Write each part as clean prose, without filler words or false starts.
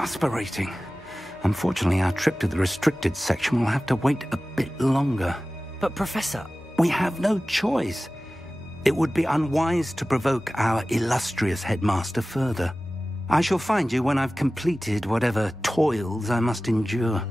exasperating. Unfortunately, our trip to the restricted section will have to wait a bit longer. But Professor... We have no choice. It would be unwise to provoke our illustrious headmaster further. I shall find you when I've completed whatever toils I must endure.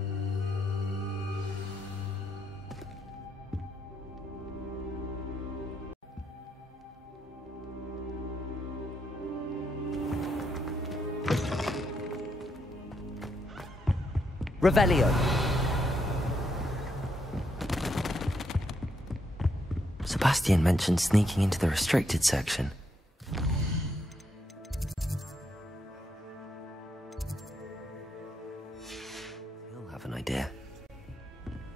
Revelio. Sebastian mentioned sneaking into the restricted section. You'll have an idea.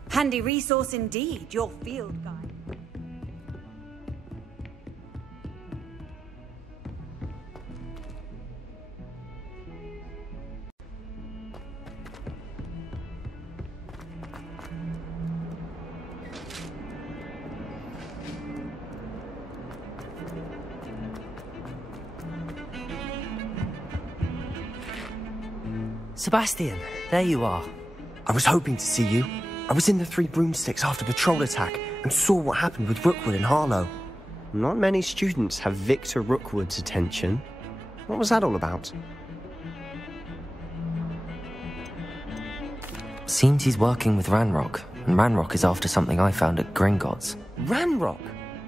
Handy resource indeed, your field guide. Sebastian, there you are. I was hoping to see you. I was in the Three Broomsticks after the troll attack and saw what happened with Rookwood and Harlow. Not many students have Victor Rookwood's attention. What was that all about? Seems he's working with Ranrock, and Ranrock is after something I found at Gringotts. Ranrock?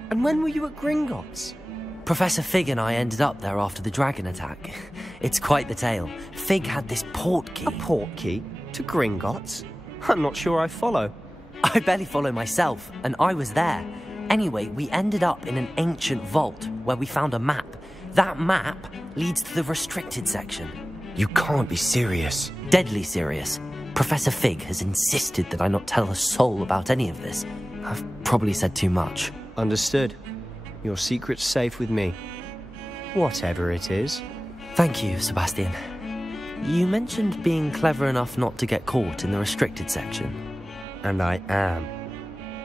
And when were you at Gringotts? Professor Fig and I ended up there after the dragon attack. It's quite the tale. Fig had this port key. A port key? To Gringotts? I'm not sure I follow. I barely follow myself, and I was there. Anyway, we ended up in an ancient vault where we found a map. That map leads to the restricted section. You can't be serious. Deadly serious. Professor Fig has insisted that I not tell a soul about any of this. I've probably said too much. Understood. Your secret's safe with me. Whatever it is. Thank you, Sebastian. You mentioned being clever enough not to get caught in the restricted section. And I am.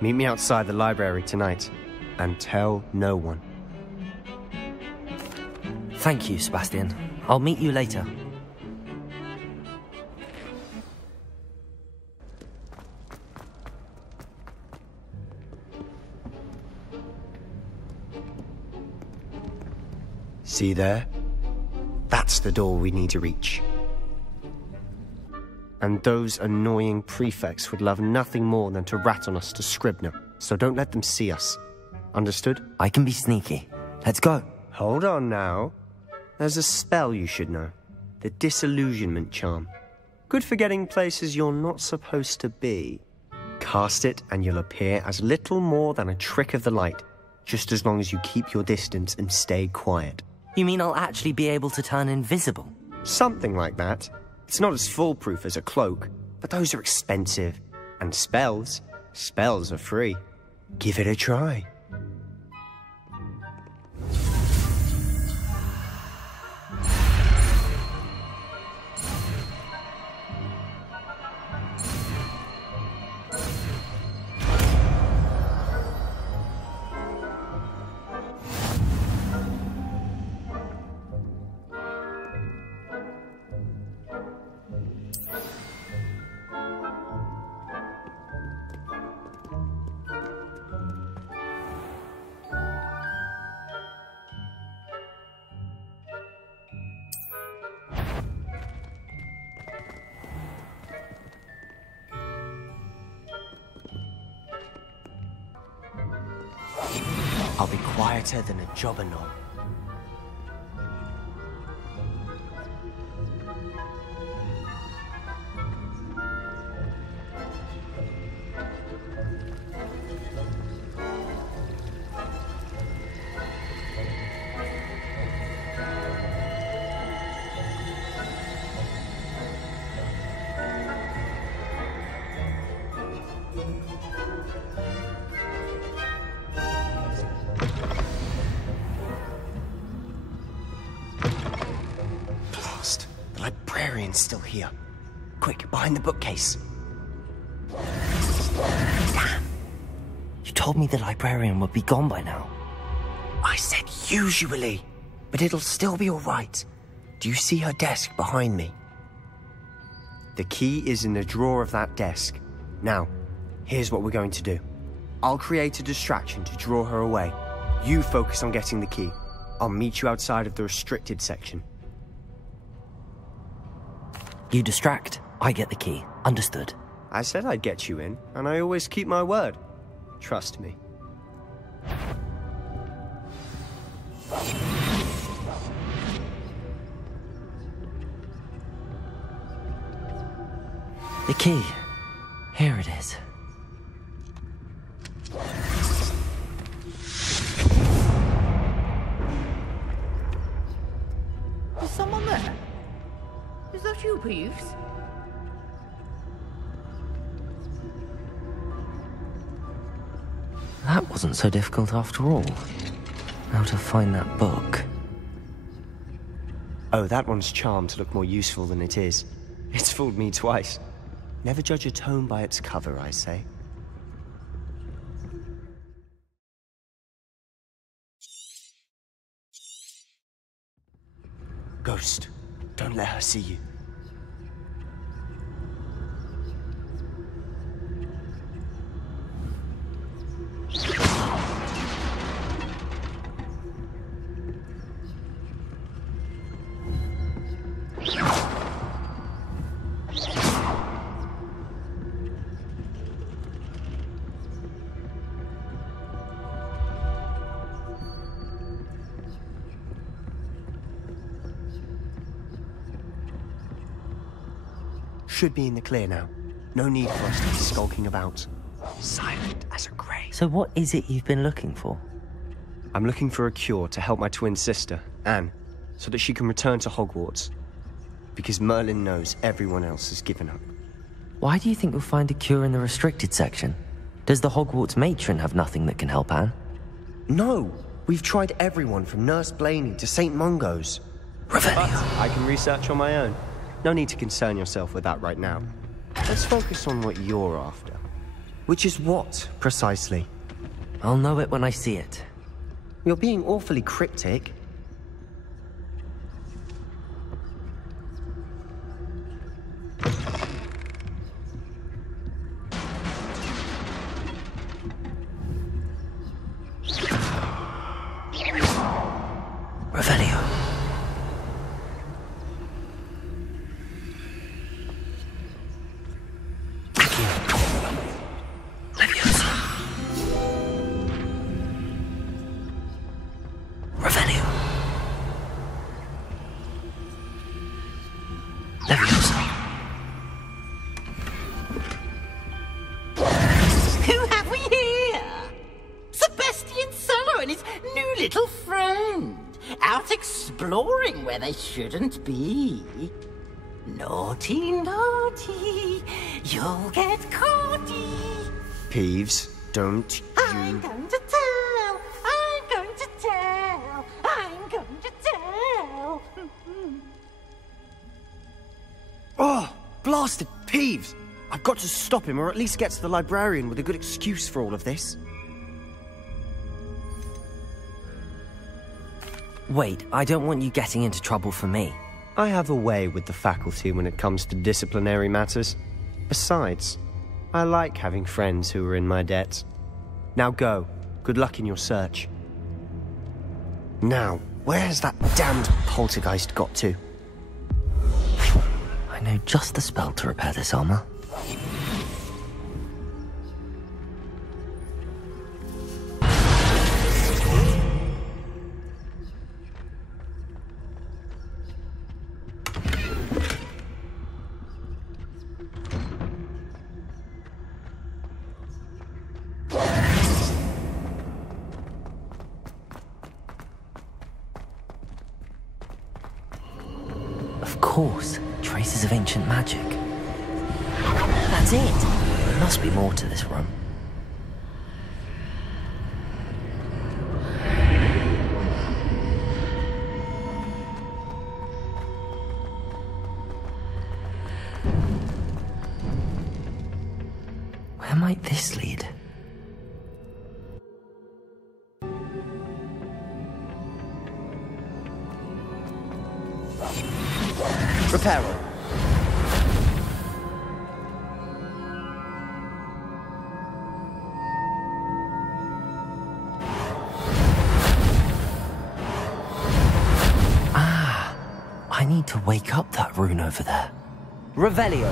Meet me outside the library tonight, and tell no one. Thank you, Sebastian. I'll meet you later. See there? That's the door we need to reach. And those annoying prefects would love nothing more than to rat on us to Scribner, so don't let them see us. Understood? I can be sneaky. Let's go. Hold on now. There's a spell you should know. The Disillusionment Charm. Good for getting places you're not supposed to be. Cast it and you'll appear as little more than a trick of the light, just as long as you keep your distance and stay quiet. You mean I'll actually be able to turn invisible? Something like that. It's not as foolproof as a cloak, but those are expensive. And spells are free. Give it a try. I'll be quieter than a jobberknoll. Still here. Quick, behind the bookcase. Damn. You told me the librarian would be gone by now. I said usually, but it'll still be all right. Do you see her desk behind me? The key is in the drawer of that desk. Now, here's what we're going to do. I'll create a distraction to draw her away. You focus on getting the key. I'll meet you outside of the restricted section. You distract, I get the key. Understood. I said I'd get you in, and I always keep my word. Trust me. The key. Here it is. Is someone there? Is that you, Peeves? That wasn't so difficult after all. How to find that book. Oh, that one's charmed to look more useful than it is. It's fooled me twice. Never judge a tome by its cover, I say. Ghost, don't let her see you. Should be in the clear now. No need for us to be skulking about. Silent as a grave. So what is it you've been looking for? I'm looking for a cure to help my twin sister, Anne, so that she can return to Hogwarts. Because Merlin knows everyone else has given up. Why do you think you'll find a cure in the restricted section? Does the Hogwarts matron have nothing that can help Anne? No! We've tried everyone from Nurse Blaney to St. Mungo's. But I can research on my own. No need to concern yourself with that right now. Let's focus on what you're after. Which is what, precisely? I'll know it when I see it. You're being awfully cryptic. Revelio. Who have we here? Sebastian Solo and his new little friend. Out exploring where they shouldn't be. Naughty, naughty, you'll get caughty. Peeves, don't I'm going to tell, I'm going to tell, I'm going to tell. Oh, blasted Peeves! I've got to stop him, or at least get to the librarian with a good excuse for all of this. Wait, I don't want you getting into trouble for me. I have a way with the faculty when it comes to disciplinary matters. Besides, I like having friends who are in my debt. Now go. Good luck in your search. Now, where has that damned poltergeist got to? I know just the spell to repair this armor. Of course, traces of ancient magic. That's it! There must be more to this room. Where might this lead? Reparo. need to wake up that rune over there. Revelio.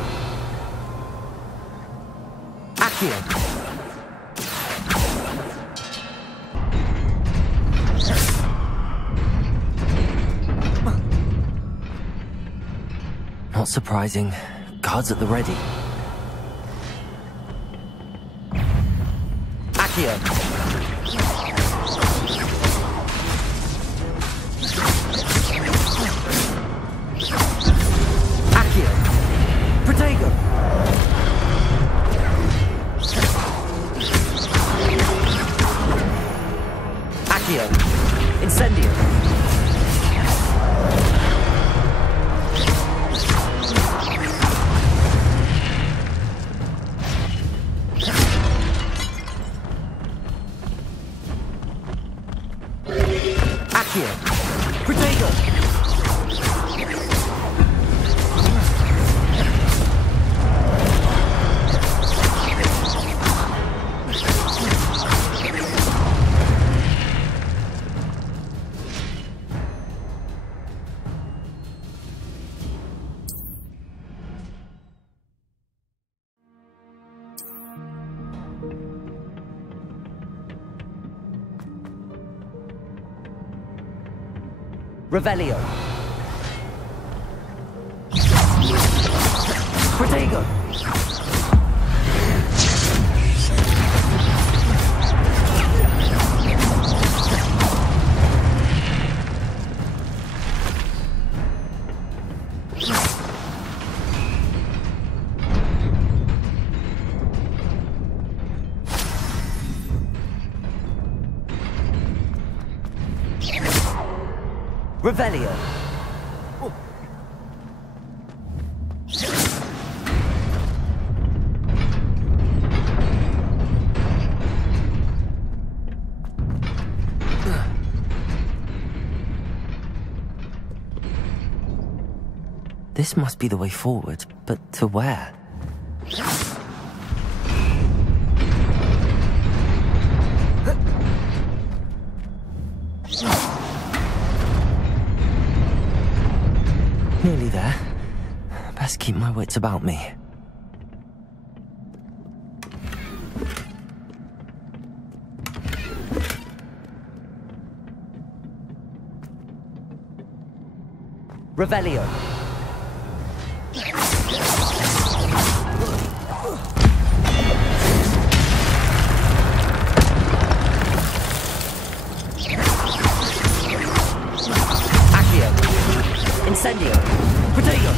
Accio. Not surprising. Guards at the ready. Accio. Accio. Protego. Accio. Incendio. Protego! Revelio. Protego. Revelio. This must be the way forward, but to where? Nearly there. Best keep my wits about me. Revelio. Accio. Incendio. Protego.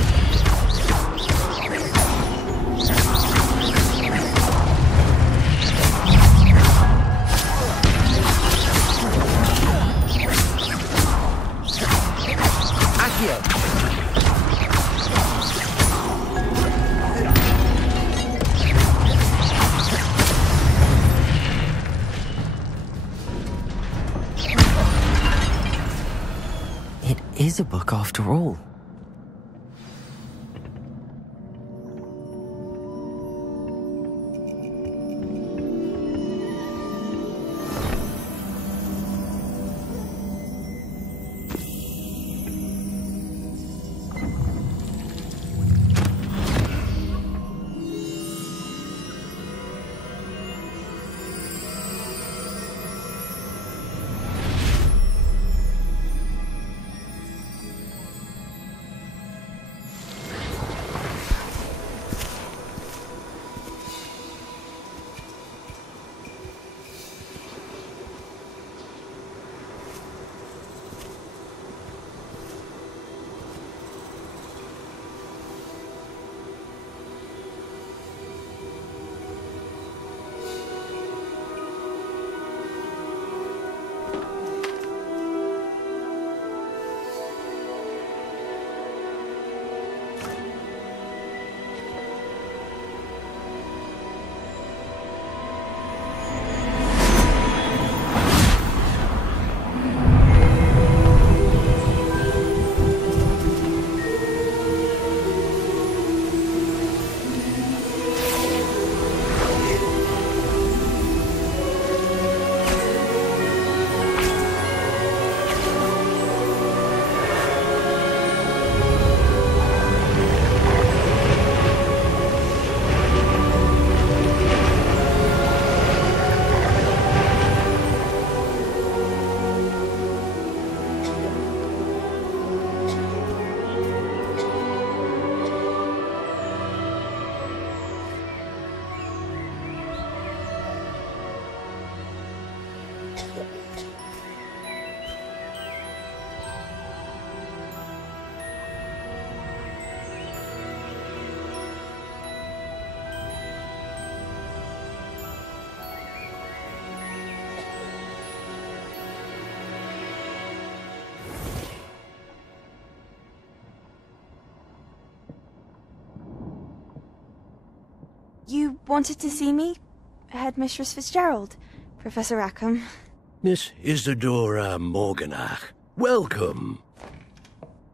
Accio. It is a book after all. You wanted to see me? Headmistress Fitzgerald, Professor Rackham. Miss Isadora Morganach, welcome.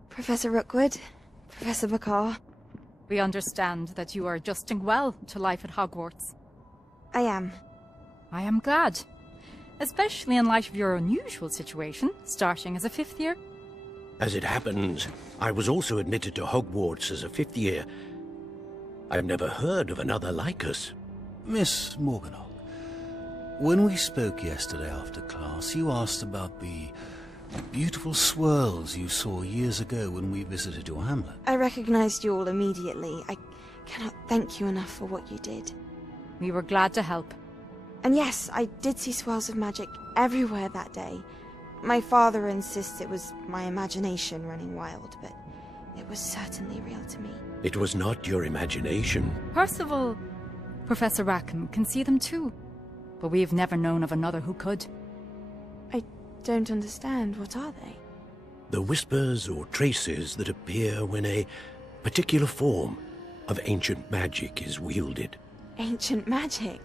Professor Rookwood, Professor Bakar. We understand that you are adjusting well to life at Hogwarts. I am. I am glad. Especially in light of your unusual situation, starting as a 5th year. As it happens, I was also admitted to Hogwarts as a 5th year. I've never heard of another like us. Miss Morganach, when we spoke yesterday after class, you asked about the beautiful swirls you saw years ago when we visited your hamlet. I recognized you all immediately. I cannot thank you enough for what you did. We were glad to help. And yes, I did see swirls of magic everywhere that day. My father insists it was my imagination running wild, but it was certainly real to me. It was not your imagination. Percival, Professor Rackham can see them too, but we've never known of another who could. I don't understand. What are they? The whispers or traces that appear when a particular form of ancient magic is wielded. Ancient magic?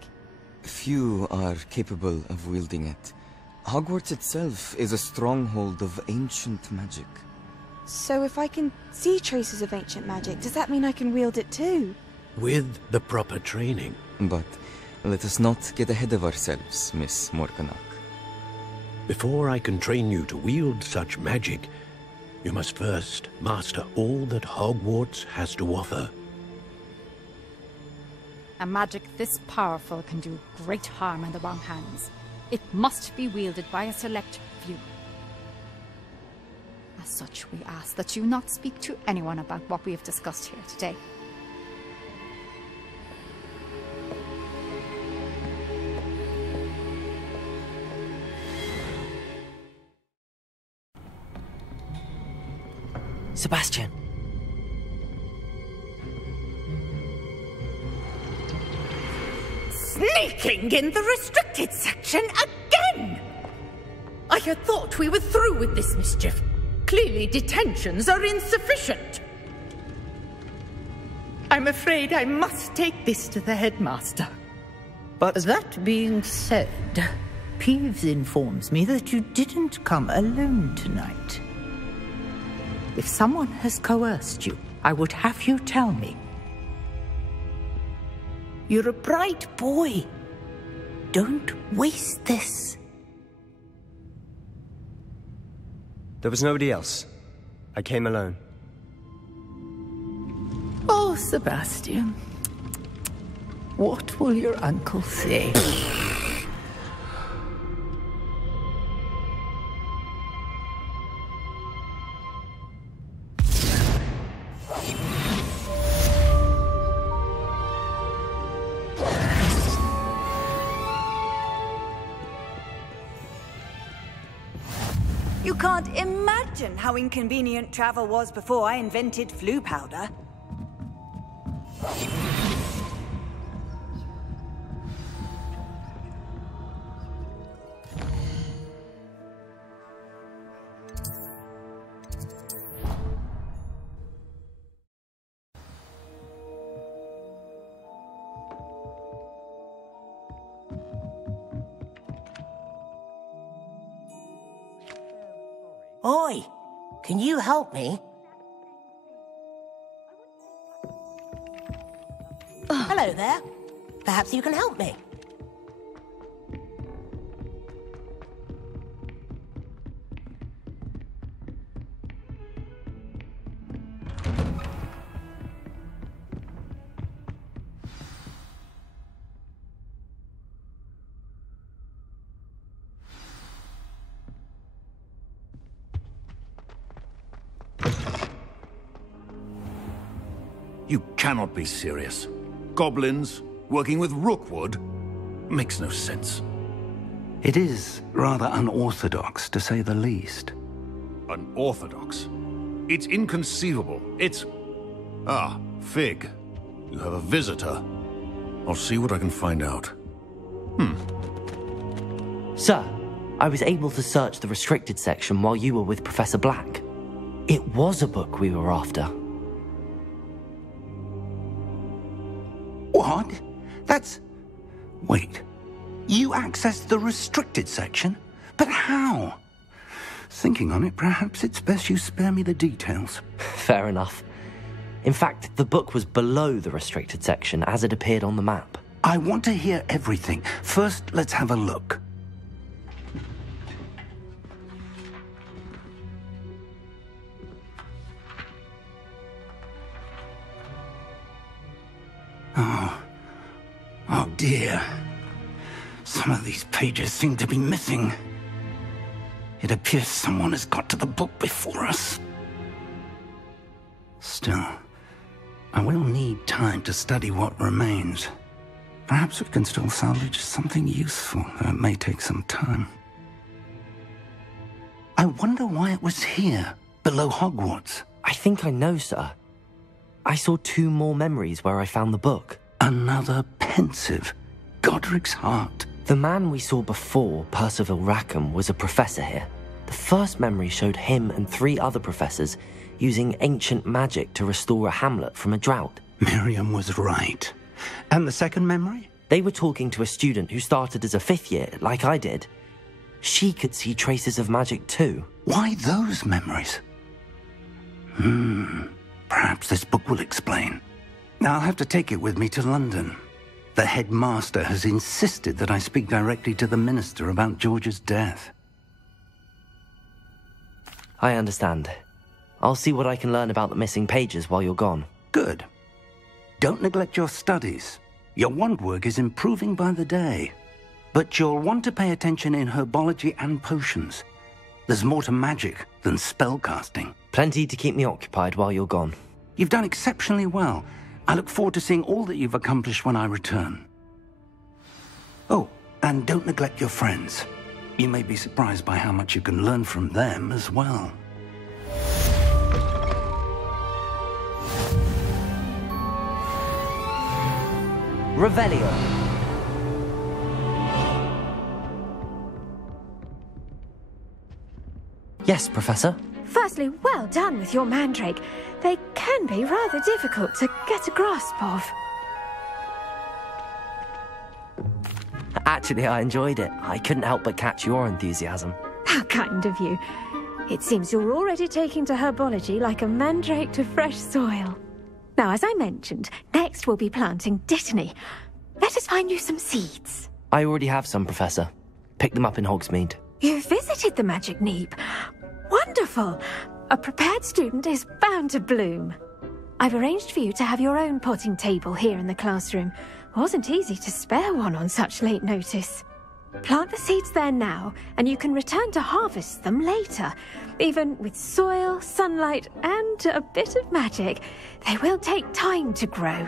Few are capable of wielding it. Hogwarts itself is a stronghold of ancient magic. So if I can see traces of ancient magic, does that mean I can wield it too? With the proper training. But let us not get ahead of ourselves, Miss Morganach. Before I can train you to wield such magic, you must first master all that Hogwarts has to offer. A magic this powerful can do great harm in the wrong hands. It must be wielded by a select few. As such, we ask that you not speak to anyone about what we have discussed here today. Sebastian. Sneaking in the restricted section again! I had thought we were through with this mischief. Clearly detentions are insufficient. I'm afraid I must take this to the headmaster. But that being said, Peeves informs me that you didn't come alone tonight. If someone has coerced you, I would have you tell me. You're a bright boy. Don't waste this. there was nobody else. I came alone. Oh, Sebastian. What will your uncle say? You can't imagine how inconvenient travel was before I invented flu powder. Oi! Can you help me? Hello there. Perhaps you can help me. You cannot be serious. Goblins working with Rookwood? Makes no sense. It is rather unorthodox, to say the least. Unorthodox? It's inconceivable. It's... Ah, Fig. You have a visitor. I'll see what I can find out. Sir, I was able to search the restricted section while you were with Professor Black. It was a book we were after. What? That's... Wait. You accessed the restricted section? But how? Thinking on it, perhaps it's best you spare me the details. Fair enough. In fact, the book was below the restricted section as it appeared on the map. I want to hear everything. First, let's have a look. Oh dear. Some of these pages seem to be missing. It appears someone has got to the book before us. Still, I will need time to study what remains. Perhaps we can still salvage something useful, though it may take some time. I wonder why it was here, below Hogwarts. I think I know, sir. I saw 2 more memories where I found the book. Another pensive, Godric's heart. The man we saw before, Percival Rackham, was a professor here. The first memory showed him and 3 other professors using ancient magic to restore a hamlet from a drought. Miriam was right. And the second memory? They were talking to a student who started as a 5th year, like I did. She could see traces of magic too. Why those memories? Perhaps this book will explain. I'll have to take it with me to London. The headmaster has insisted that I speak directly to the minister about George's death. I understand. I'll see what I can learn about the missing pages while you're gone. Good. Don't neglect your studies. Your wand work is improving by the day. But you'll want to pay attention in herbology and potions. There's more to magic than spellcasting. Plenty to keep me occupied while you're gone. You've done exceptionally well. I look forward to seeing all that you've accomplished when I return. Oh, and don't neglect your friends. You may be surprised by how much you can learn from them as well. Revelio. Yes, Professor? Firstly, well done with your mandrake. They can be rather difficult to get a grasp of. Actually, I enjoyed it. I couldn't help but catch your enthusiasm. How kind of you. It seems you're already taking to herbology like a mandrake to fresh soil. Now, as I mentioned, next we'll be planting dittany. Let us find you some seeds. I already have some, Professor. Picked them up in Hogsmeade. You visited the Magic Neep. Wonderful! A prepared student is bound to bloom. I've arranged for you to have your own potting table here in the classroom. Wasn't easy to spare one on such late notice. Plant the seeds there now, and you can return to harvest them later. Even with soil, sunlight, and a bit of magic, they will take time to grow.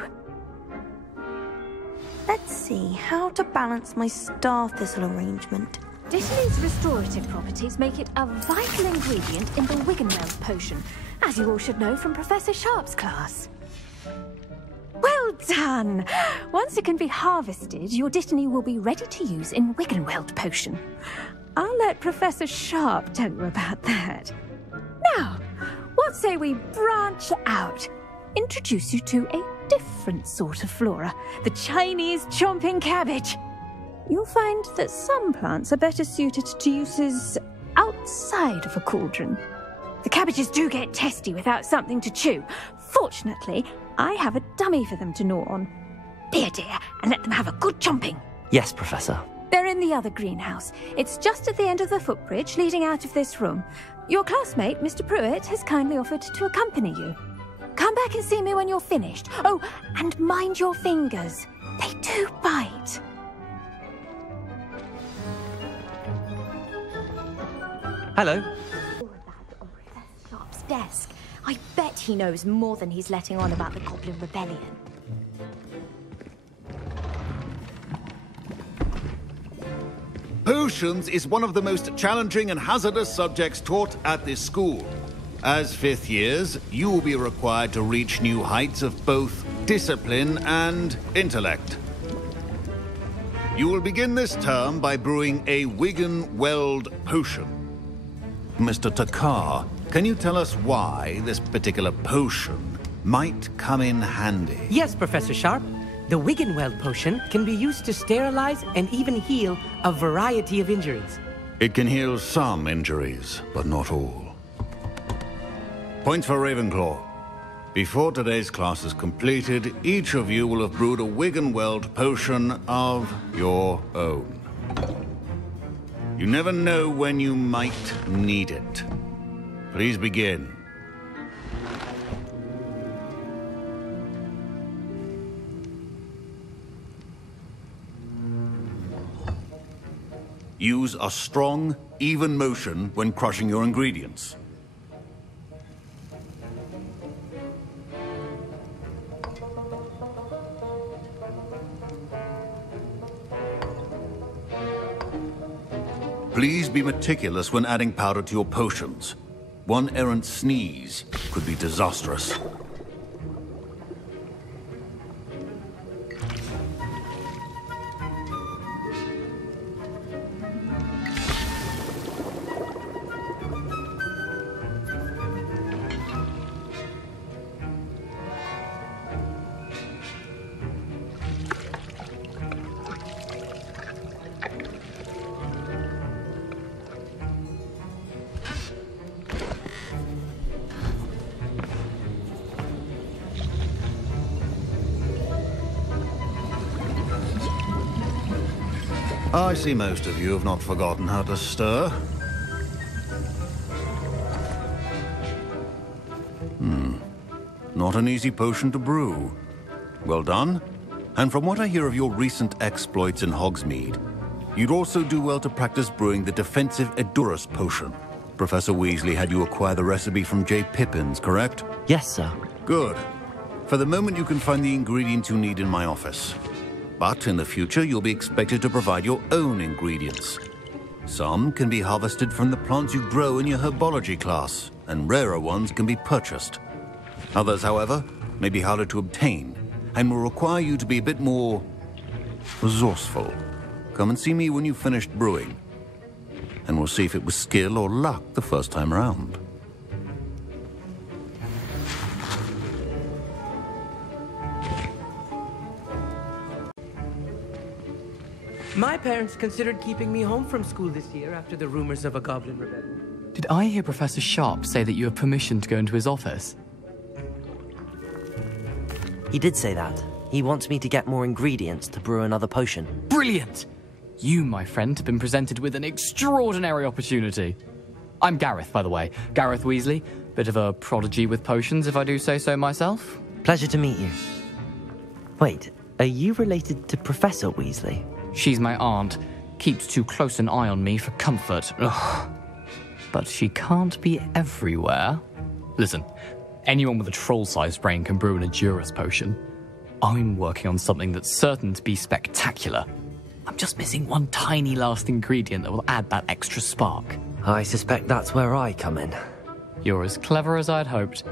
Let's see, how to balance my star thistle arrangement. Dittany's restorative properties make it a vital ingredient in the Wiggenweld potion, as you all should know from Professor Sharp's class. Well done! Once it can be harvested, your dittany will be ready to use in Wiggenweld potion. I'll let Professor Sharp tell you about that. Now, what say we branch out? Introduce you to a different sort of flora, the Chinese chomping cabbage. You'll find that some plants are better suited to uses outside of a cauldron. The cabbages do get testy without something to chew. Fortunately, I have a dummy for them to gnaw on. Be a dear and let them have a good chomping. Yes, Professor. They're in the other greenhouse. It's just at the end of the footbridge leading out of this room. Your classmate, Mr. Pruitt, has kindly offered to accompany you. Come back and see me when you're finished. Oh, and mind your fingers. They do bite. Hello. Sharp's desk. I bet he knows more than he's letting on about the Goblin Rebellion. Potions is one of the most challenging and hazardous subjects taught at this school. As 5th years, you will be required to reach new heights of both discipline and intellect. You will begin this term by brewing a Wiggenweld potion. Mr. Takar, can you tell us why this particular potion might come in handy? Yes, Professor Sharp. The Wiggenweld potion can be used to sterilize and even heal a variety of injuries. It can heal some injuries, but not all. Points for Ravenclaw. Before today's class is completed, each of you will have brewed a Wiggenweld potion of your own. You never know when you might need it. Please begin. Use a strong, even motion when crushing your ingredients. Please be meticulous when adding powder to your potions. One errant sneeze could be disastrous. I see most of you have not forgotten how to stir. Not an easy potion to brew. Well done. And from what I hear of your recent exploits in Hogsmeade, you'd also do well to practice brewing the defensive Edurus potion. Professor Weasley had you acquire the recipe from J. Pippin's, correct? Yes, sir. Good. For the moment, you can find the ingredients you need in my office. But in the future, you'll be expected to provide your own ingredients. Some can be harvested from the plants you grow in your herbology class, and rarer ones can be purchased. Others, however, may be harder to obtain, and will require you to be a bit more resourceful. Come and see me when you've finished brewing, and we'll see if it was skill or luck the first time around. My parents considered keeping me home from school this year after the rumors of a goblin rebellion. Did I hear Professor Sharp say that you have permission to go into his office? He did say that. He wants me to get more ingredients to brew another potion. Brilliant! You, my friend, have been presented with an extraordinary opportunity. I'm Gareth, by the way. Gareth Weasley. Bit of a prodigy with potions, if I do say so myself. Pleasure to meet you. Wait, are you related to Professor Weasley? She's my aunt. Keeps too close an eye on me for comfort. Ugh. But she can't be everywhere. Listen, anyone with a troll-sized brain can brew an Edurus potion. I'm working on something that's certain to be spectacular. I'm just missing one tiny last ingredient that will add that extra spark. I suspect that's where I come in. You're as clever as I'd hoped.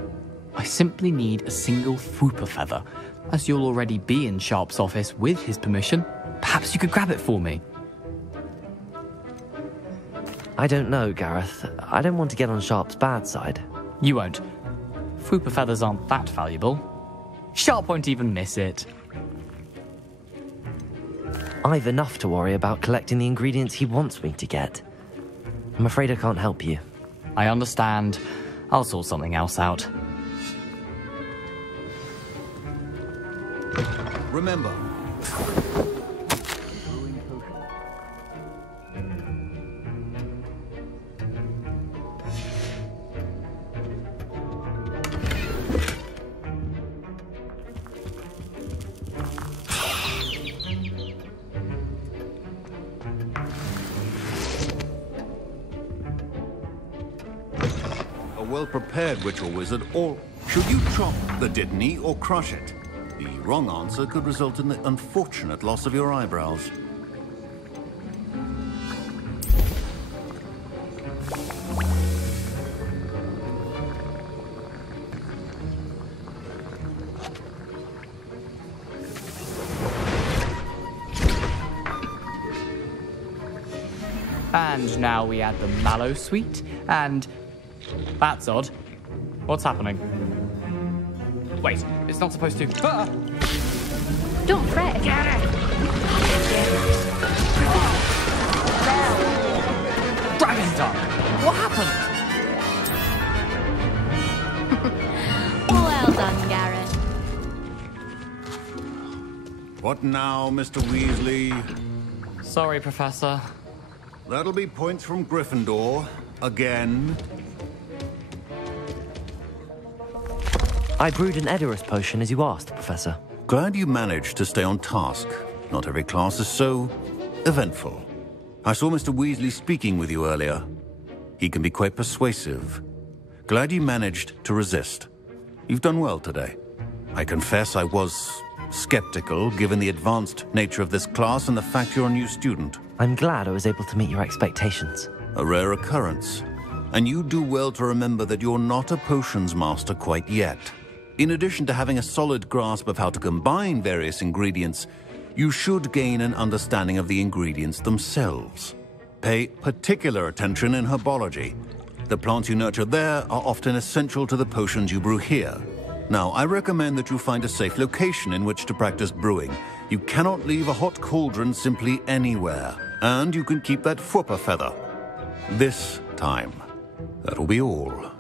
I simply need a single Fwooper feather. As you'll already be in Sharp's office with his permission, perhaps you could grab it for me. I don't know, Gareth. I don't want to get on Sharp's bad side. You won't. Fwooper feathers aren't that valuable. Sharp won't even miss it. I've enough to worry about collecting the ingredients he wants me to get. I'm afraid I can't help you. I understand. I'll sort something else out. Remember. A well-prepared ritual wizard, or should you chop the Dittany or crush it? The wrong answer could result in the unfortunate loss of your eyebrows. And now we add the mallow sweet, and... That's odd. What's happening? Wait, it's not supposed to... Ah! Don't fret. Get it! Dragon Dog! What happened? Well done, Garrett. What now, Mr. Weasley? Sorry, Professor. That'll be points from Gryffindor. Again. I brewed an Edurus potion as you asked, Professor. Glad you managed to stay on task. Not every class is so eventful. I saw Mr. Weasley speaking with you earlier. He can be quite persuasive. Glad you managed to resist. You've done well today. I confess I was skeptical, given the advanced nature of this class and the fact you're a new student. I'm glad I was able to meet your expectations. A rare occurrence. And you do well to remember that you're not a potions master quite yet. In addition to having a solid grasp of how to combine various ingredients, you should gain an understanding of the ingredients themselves. Pay particular attention in herbology. The plants you nurture there are often essential to the potions you brew here. Now, I recommend that you find a safe location in which to practice brewing. You cannot leave a hot cauldron simply anywhere. And you can keep that Fwooper feather. This time. That'll be all.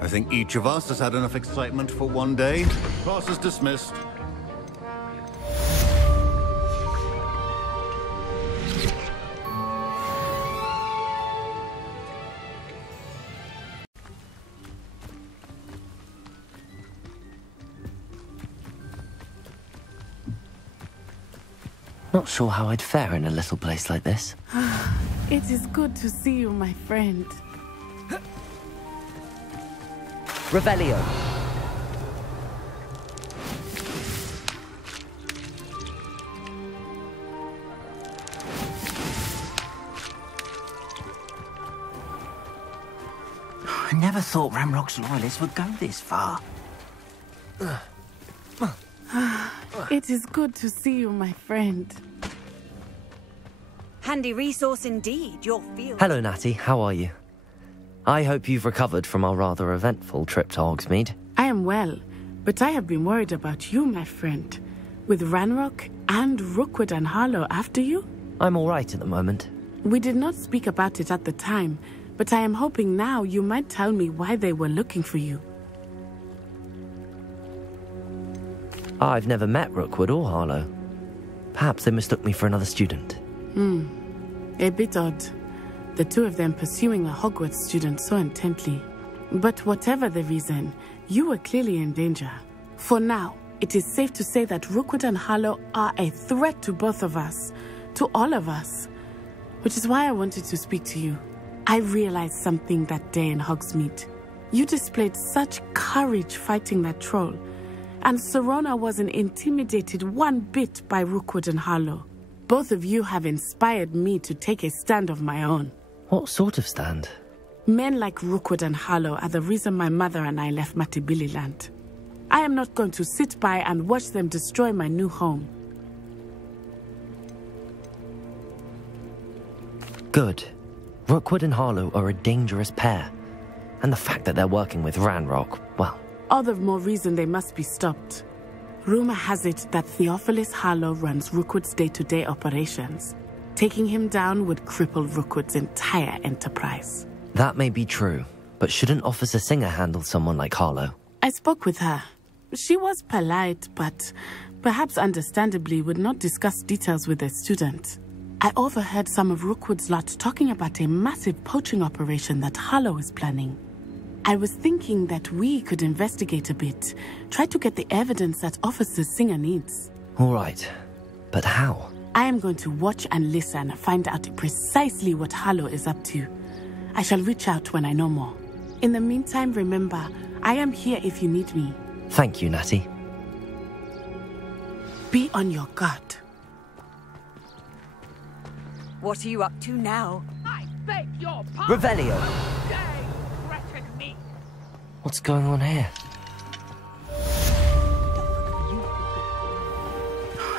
I think each of us has had enough excitement for one day. Class is dismissed. Not sure how I'd fare in a little place like this. It is good to see you, my friend. Revelio. I never thought Ramrock's loyalists would go this far. It is good to see you, my friend. Handy resource indeed, your field. Hello, Natty. How are you? I hope you've recovered from our rather eventful trip to Hogsmeade. I am well, but I have been worried about you, my friend. With Ranrock and Rookwood and Harlow after you? I'm all right at the moment. We did not speak about it at the time, but I am hoping now you might tell me why they were looking for you. I've never met Rookwood or Harlow. Perhaps they mistook me for another student. A bit odd. The two of them pursuing a Hogwarts student so intently. But whatever the reason, you were clearly in danger. For now, it is safe to say that Rookwood and Harlow are a threat to both of us. To all of us. Which is why I wanted to speak to you. I realized something that day in Hogsmeade. You displayed such courage fighting that troll. And Serona wasn't intimidated one bit by Rookwood and Harlow. Both of you have inspired me to take a stand of my own. What sort of stand? Men like Rookwood and Harlow are the reason my mother and I left Matibili land. I am not going to sit by and watch them destroy my new home. Good. Rookwood and Harlow are a dangerous pair. And the fact that they're working with Ranrock, well... all the more reason they must be stopped. Rumor has it that Theophilus Harlow runs Rookwood's day-to-day operations. Taking him down would cripple Rookwood's entire enterprise. That may be true, but shouldn't Officer Singer handle someone like Harlow? I spoke with her. She was polite, but perhaps understandably would not discuss details with a student. I overheard some of Rookwood's lot talking about a massive poaching operation that Harlow is planning. I was thinking that we could investigate a bit, try to get the evidence that Officer Singer needs. All right, but how? I am going to watch and listen, find out precisely what Harlow is up to. I shall reach out when I know more. In the meantime, remember, I am here if you need me. Thank you, Natty. Be on your guard. What are you up to now? I beg your pardon. Revelio! They threatened me. What's going on here?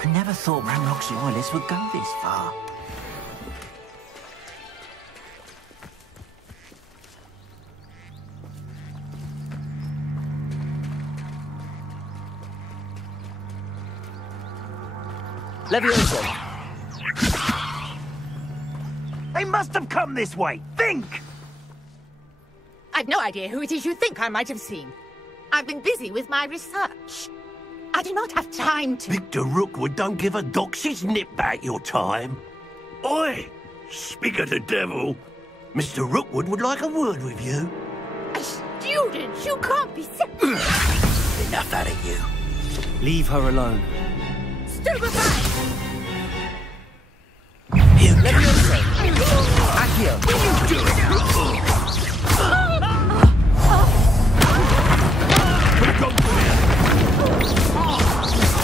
I never thought Ramrock's loyalists would go this far. Leviosa. They must have come this way. Think! I've no idea who it is you think I might have seen. I've been busy with my research. I do not have time to... Victor Rookwood don't give a doxy's nip back your time. Oi! Speak of the devil. Mr. Rookwood would like a word with you. A student? You can't be serious. Enough out of you. Leave her alone. Stupefy! Leviosa. Accio. What are you doing?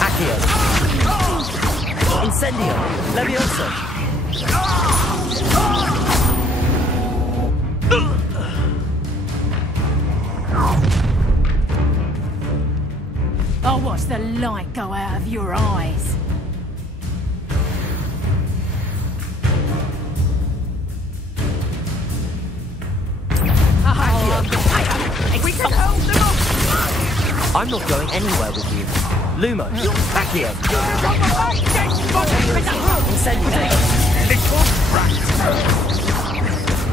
Accio. Incendio. Leviosa. I'll watch the light go out of your eyes. We can hold them off! I'm not going anywhere with you. Lumos. Accio. Incendio. Little brat.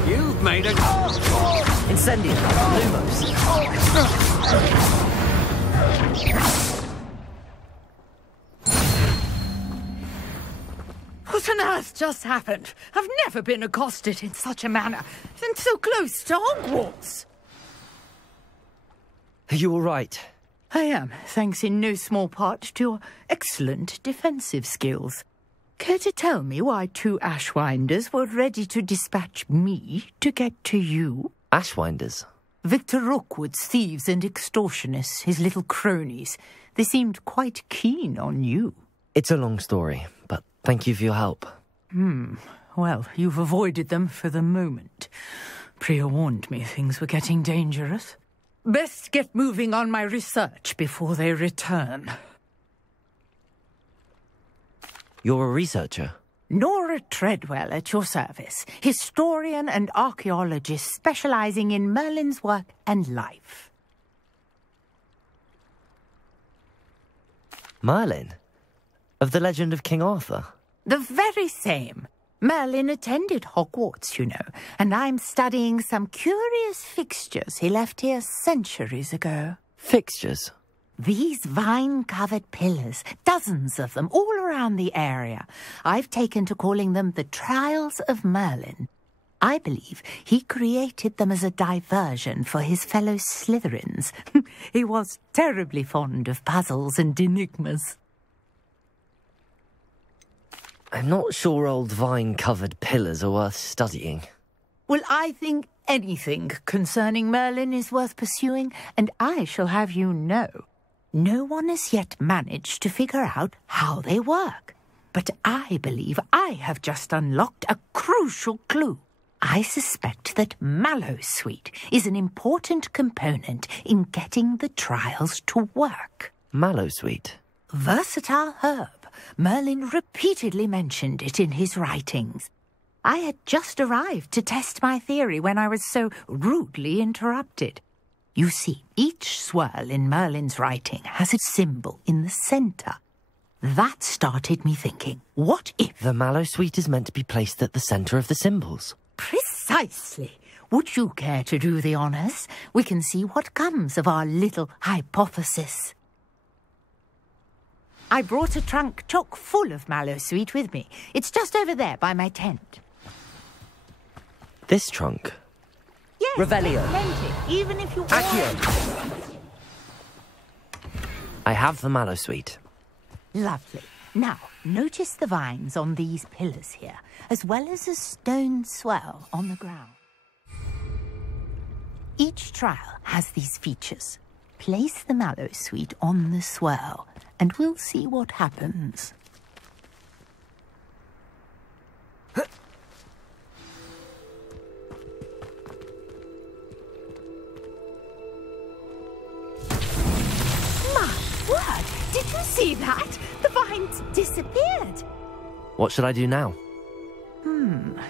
You've made a... Incendio. Lumos. What on earth just happened? I've never been accosted in such a manner, and so close to Hogwarts. Are you all right? I am, thanks in no small part to your excellent defensive skills. Care to tell me why 2 Ashwinders were ready to dispatch me to get to you? Ashwinders? Victor Rookwood's thieves and extortionists, his little cronies. They seemed quite keen on you. It's a long story, but thank you for your help. Well, you've avoided them for the moment. Priya warned me things were getting dangerous. Best get moving on my research before they return. You're a researcher? Nora Treadwell at your service, historian and archaeologist specializing in Merlin's work and life. Merlin? Of the legend of King Arthur? The very same. Merlin attended Hogwarts, you know, and I'm studying some curious fixtures he left here centuries ago. Fixtures? These vine-covered pillars, dozens of them, all around the area. I've taken to calling them the Trials of Merlin. I believe he created them as a diversion for his fellow Slytherins. He was terribly fond of puzzles and enigmas. I'm not sure old vine-covered pillars are worth studying. Well, I think anything concerning Merlin is worth pursuing, and I shall have you know. No one has yet managed to figure out how they work. But I believe I have just unlocked a crucial clue. I suspect that Mallowsweet is an important component in getting the trials to work. Mallowsweet? Versatile herb. Merlin repeatedly mentioned it in his writings. I had just arrived to test my theory when I was so rudely interrupted. You see, each swirl in Merlin's writing has a symbol in the centre. That started me thinking, what if... The Mallowsweet is meant to be placed at the centre of the symbols. Precisely. Would you care to do the honours? We can see what comes of our little hypothesis. I brought a trunk chock full of Mallowsweet with me. It's just over there by my tent. This trunk? Yes, Revelio. Plenty, even if you... Accio. I have the Mallowsweet. Lovely. Now, notice the vines on these pillars here, as well as a stone swell on the ground. Each trial has these features. Place the Mallowsweet on the swirl, and we'll see what happens. My word! Did you see that? The vines disappeared. What should I do now?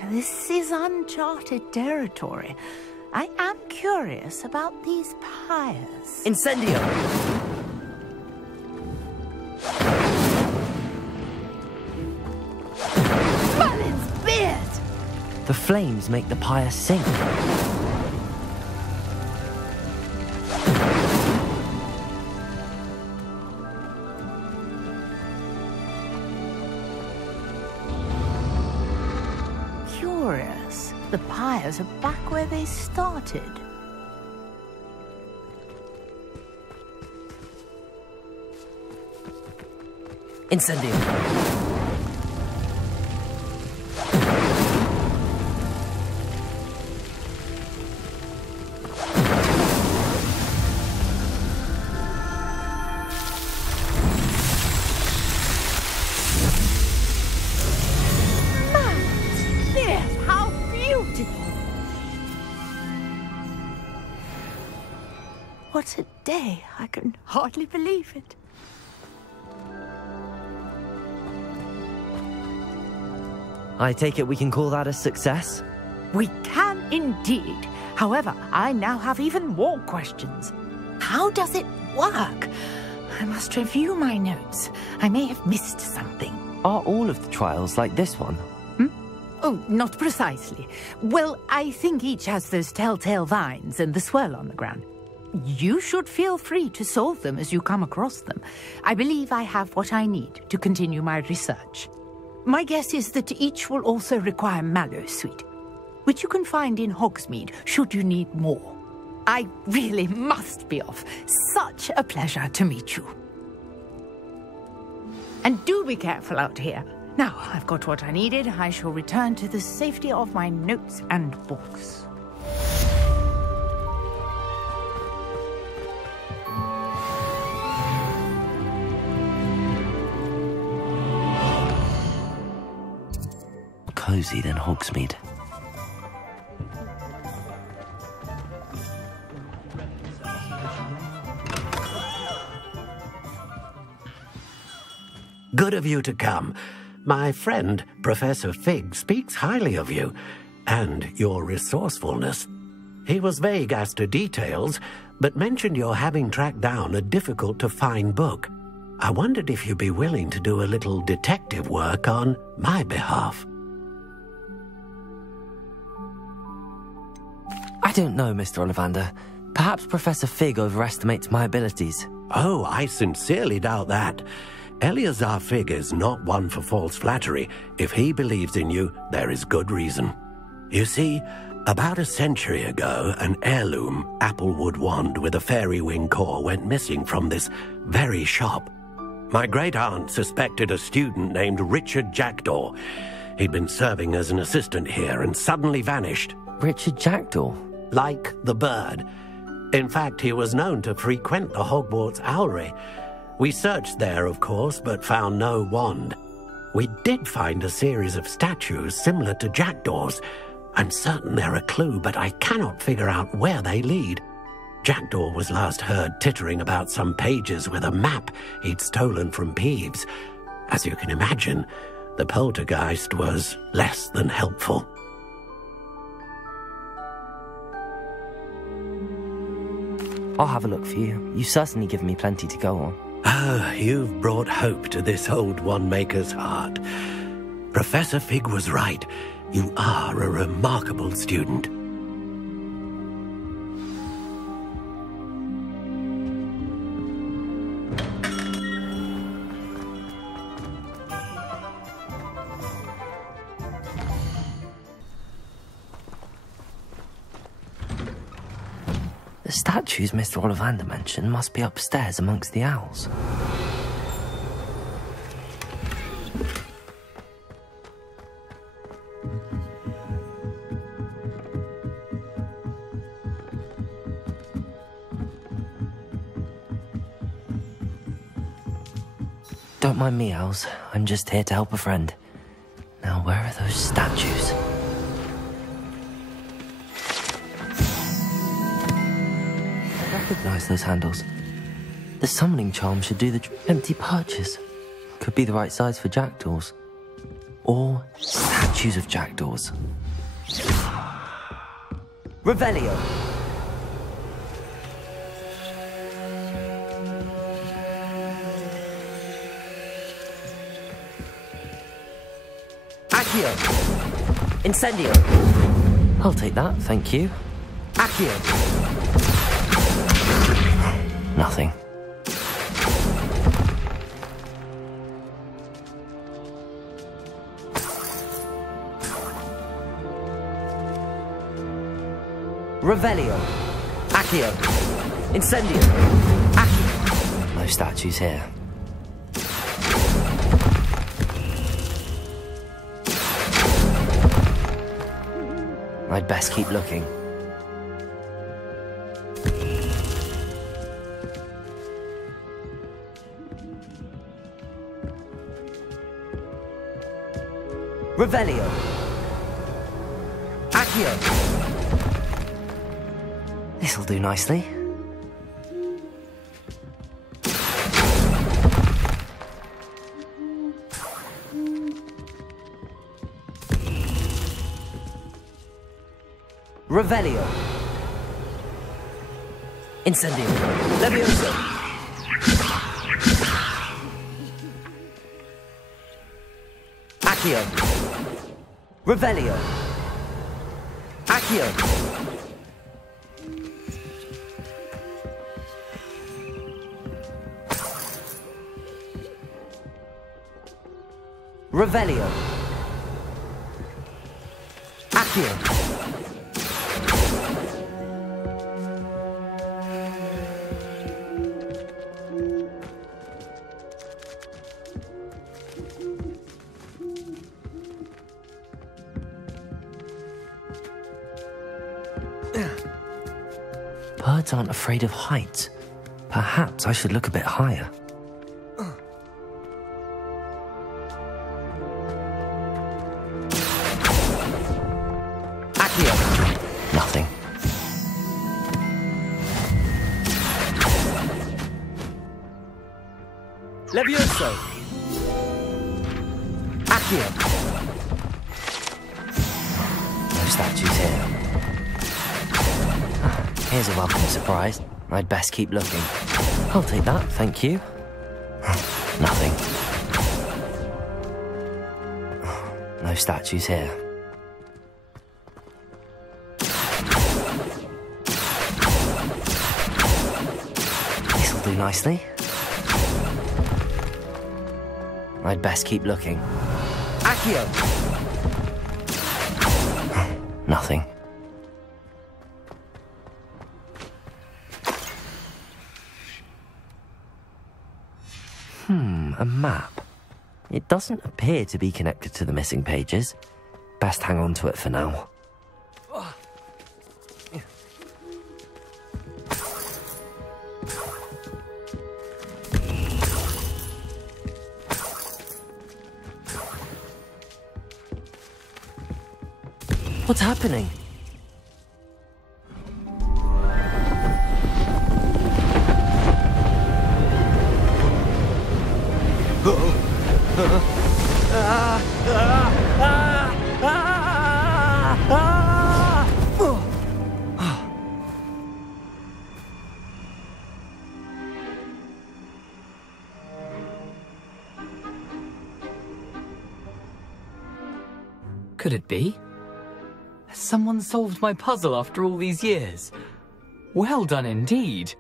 This is uncharted territory. I am curious about these pyres. Incendio! flames make the pyre sing. Curious. The pyres are back where they started. Incendio. Yes, how beautiful! What a day. I can hardly believe it. I take it we can call that a success? We can indeed. However, I now have even more questions. How does it work? I must review my notes. I may have missed something. Are all of the trials like this one? Oh, not precisely. Well, I think each has those telltale vines and the swirl on the ground. You should feel free to solve them as you come across them. I believe I have what I need to continue my research. My guess is that each will also require mallow sweet, which you can find in Hogsmeade should you need more. I really must be off. Such a pleasure to meet you. And do be careful out here. Now I've got what I needed, I shall return to the safety of my notes and books. Cozy than Hogsmeade. Good of you to come. My friend, Professor Fig, speaks highly of you and your resourcefulness. He was vague as to details, but mentioned your having tracked down a difficult-to-find book. I wondered if you'd be willing to do a little detective work on my behalf. I don't know, Mr. Ollivander. Perhaps Professor Fig overestimates my abilities. Oh, I sincerely doubt that. Eleazar Fig is not one for false flattery. If he believes in you, there is good reason. You see, about a century ago, an heirloom applewood wand with a fairy wing core went missing from this very shop. My great-aunt suspected a student named Richard Jackdaw. He'd been serving as an assistant here and suddenly vanished. Richard Jackdaw? Like the bird. In fact, he was known to frequent the Hogwarts Owlery. We searched there, of course, but found no wand. We did find a series of statues similar to Jackdaw's. I'm certain they're a clue, but I cannot figure out where they lead. Jackdaw was last heard tittering about some pages with a map he'd stolen from Peeves. As you can imagine, the poltergeist was less than helpful. I'll have a look for you. You've certainly given me plenty to go on. Oh, you've brought hope to this old wand-maker's heart. Professor Fig was right. You are a remarkable student. The statues Mr. Ollivander mentioned must be upstairs amongst the owls. Don't mind me, owls. I'm just here to help a friend. Now, where are those statues? Recognize those handles. The summoning charm should do the empty perches. Could be the right size for jackdaws. Or statues of jackdaws. Revelio! Accio! Incendio! I'll take that, thank you. Accio! Nothing. Revelio. Accio. Incendio. Accio. No statues here. I'd best keep looking. Revelio. Accio. This'll do nicely. Revelio. Incendio. Levioso. Accio. Revelio. Accio. Revelio. Accio. Birds aren't afraid of heights. Perhaps I should look a bit higher. Accio. Nothing. Levioso. Accio. No statues here. Here's a welcome surprise. I'd best keep looking. I'll take that, thank you. Nothing. No statues here. This'll do nicely. I'd best keep looking. Accio! Nothing. A map. It doesn't appear to be connected to the missing pages. Best hang on to it for now. What's happening? Could it be? Has someone solved my puzzle after all these years? Well done indeed.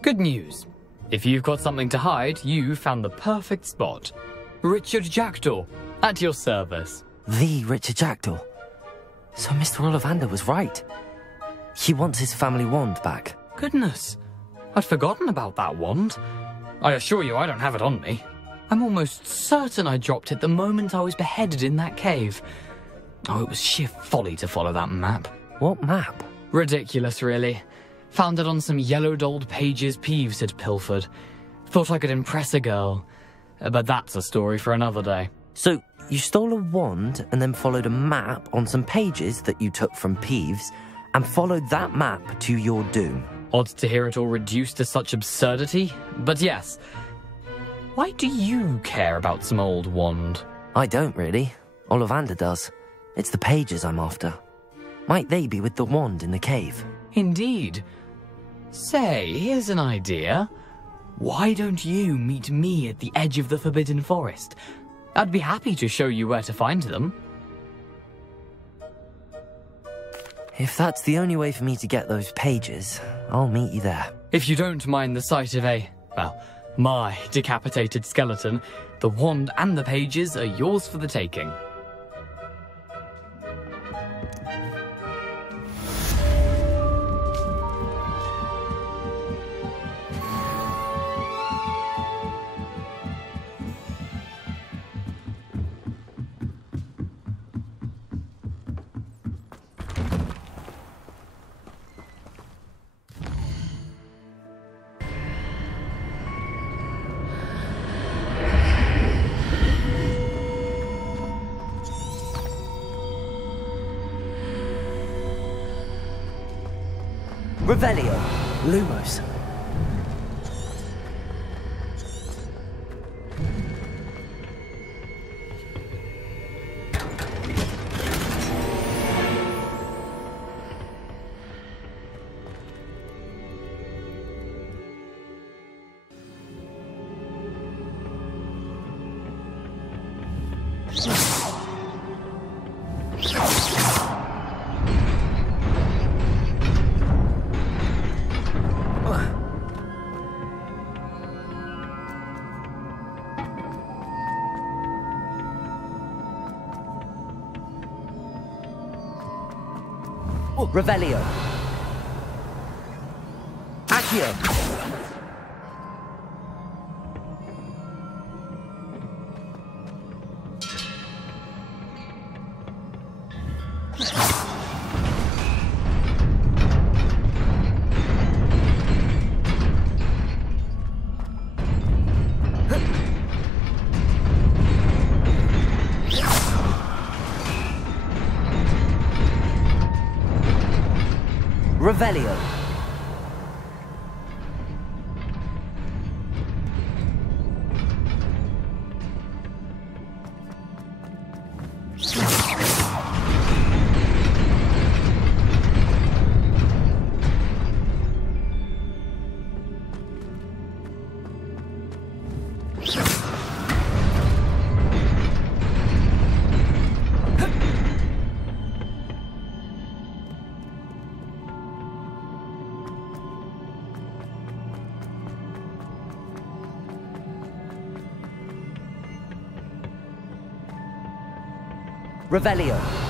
Good news. If you've got something to hide, you found the perfect spot. Richard Jackdaw, at your service. The Richard Jackdaw. So Mr. Ollivander was right. He wants his family wand back. Goodness, I'd forgotten about that wand. I assure you I don't have it on me. I'm almost certain I dropped it the moment I was beheaded in that cave. Oh, it was sheer folly to follow that map. What map? Ridiculous, really. Found it on some yellowed old pages Peeves had pilfered. Thought I could impress a girl. But that's a story for another day. So, you stole a wand and then followed a map on some pages that you took from Peeves and followed that map to your doom. Odd to hear it all reduced to such absurdity, but yes. Why do you care about some old wand? I don't, really. Ollivander does. It's the pages I'm after. Might they be with the wand in the cave? Indeed. Say, here's an idea. Why don't you meet me at the edge of the Forbidden Forest? I'd be happy to show you where to find them. If that's the only way for me to get those pages, I'll meet you there. If you don't mind the sight of my decapitated skeleton, the wand and the pages are yours for the taking. Revelio, Lumos. Revelio. Accio. Revelio. Revelio.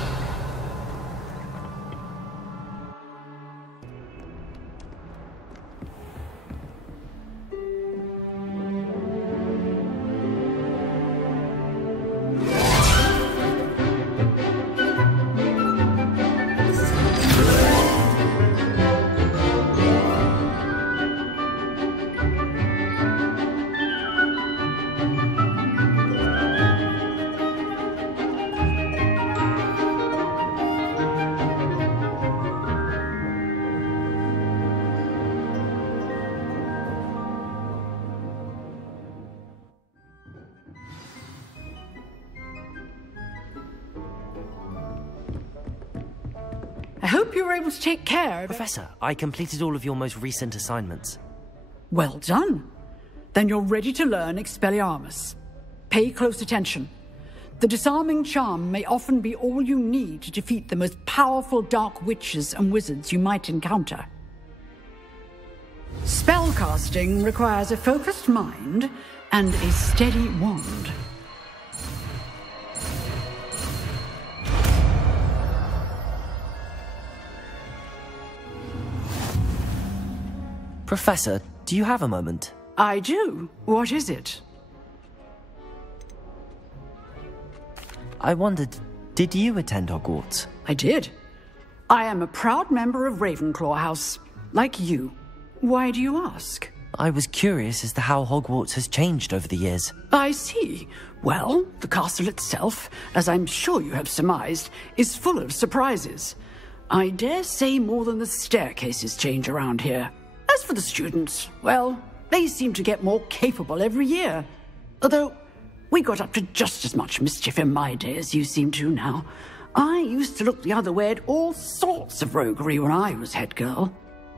I hope you were able to take care. Professor, I completed all of your most recent assignments. Well done. Then you're ready to learn Expelliarmus. Pay close attention. The disarming charm may often be all you need to defeat the most powerful dark witches and wizards you might encounter. Spellcasting requires a focused mind and a steady wand. Professor, do you have a moment? I do. What is it? I wondered, did you attend Hogwarts? I did. I am a proud member of Ravenclaw House, like you. Why do you ask? I was curious as to how Hogwarts has changed over the years. I see. Well, the castle itself, as I'm sure you have surmised, is full of surprises. I dare say more than the staircases change around here. As for the students, well, they seem to get more capable every year. Although, we got up to just as much mischief in my day as you seem to now. I used to look the other way at all sorts of roguery when I was head girl.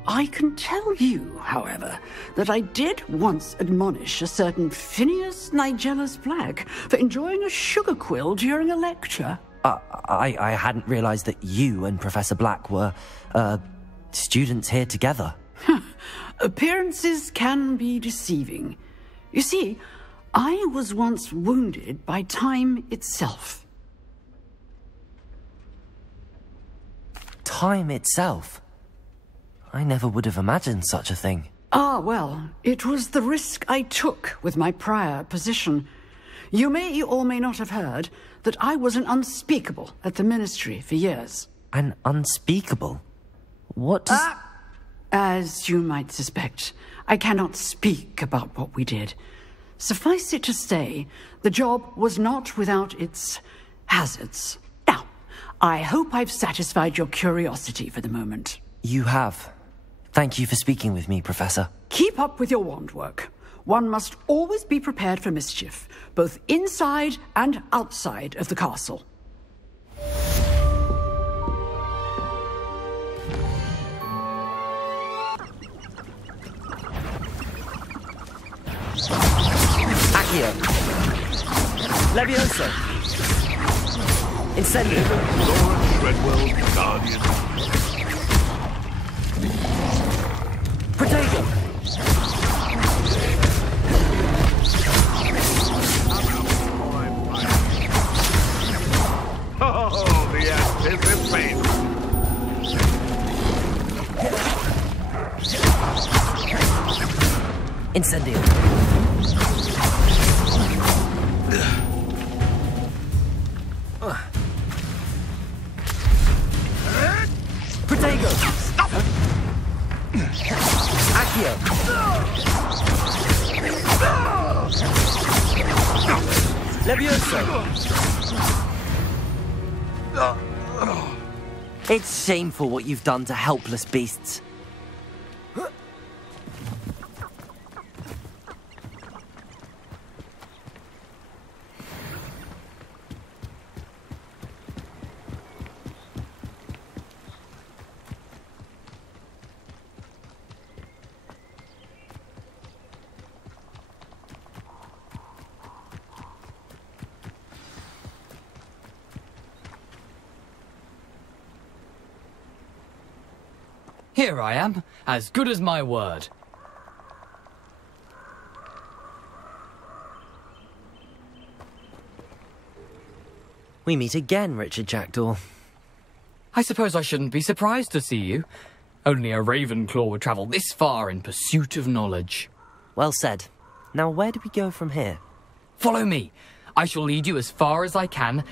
I can tell you, however, that I did once admonish a certain Phineas Nigella's Black for enjoying a sugar quill during a lecture. I hadn't realized that you and Professor Black were, students here together. Appearances can be deceiving. You see, I was once wounded by time itself. Time itself? I never would have imagined such a thing. Ah, well, it was the risk I took with my prior position. You may or may not have heard that I was an unspeakable at the Ministry for years. An unspeakable? What does... As you might suspect, I cannot speak about what we did. Suffice it to say, the job was not without its hazards. Now, I hope I've satisfied your curiosity for the moment. You have. Thank you for speaking with me, Professor. Keep up with your wand work. One must always be prepared for mischief, both inside and outside of the castle. Accio. Levioso. Incendio. Lawrence Redwell, Guardian. Protego. Oh, the anticipation. Incendio. Protego. Accio. Levioso. It's shameful what you've done to helpless beasts. Here I am, as good as my word. We meet again, Richard Jackdaw. I suppose I shouldn't be surprised to see you. Only a Ravenclaw would travel this far in pursuit of knowledge. Well said. Now where do we go from here? Follow me. I shall lead you as far as I can,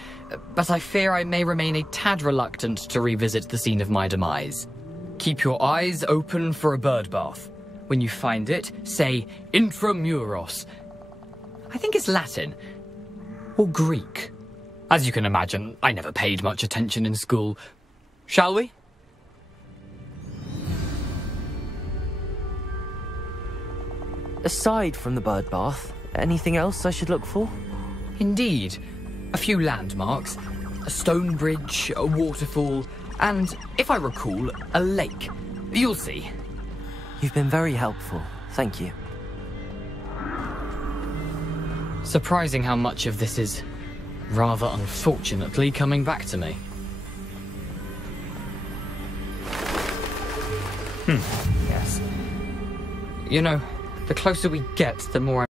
but I fear I may remain a tad reluctant to revisit the scene of my demise. Keep your eyes open for a bird bath. When you find it, say intramuros. I think it's Latin. Or Greek. As you can imagine, I never paid much attention in school. Shall we? Aside from the bird bath, anything else I should look for? Indeed. A few landmarks. A stone bridge, a waterfall, and, if I recall, a lake. You'll see. You've been very helpful. Thank you. Surprising how much of this is, rather unfortunately, coming back to me. Yes. You know, the closer we get, the more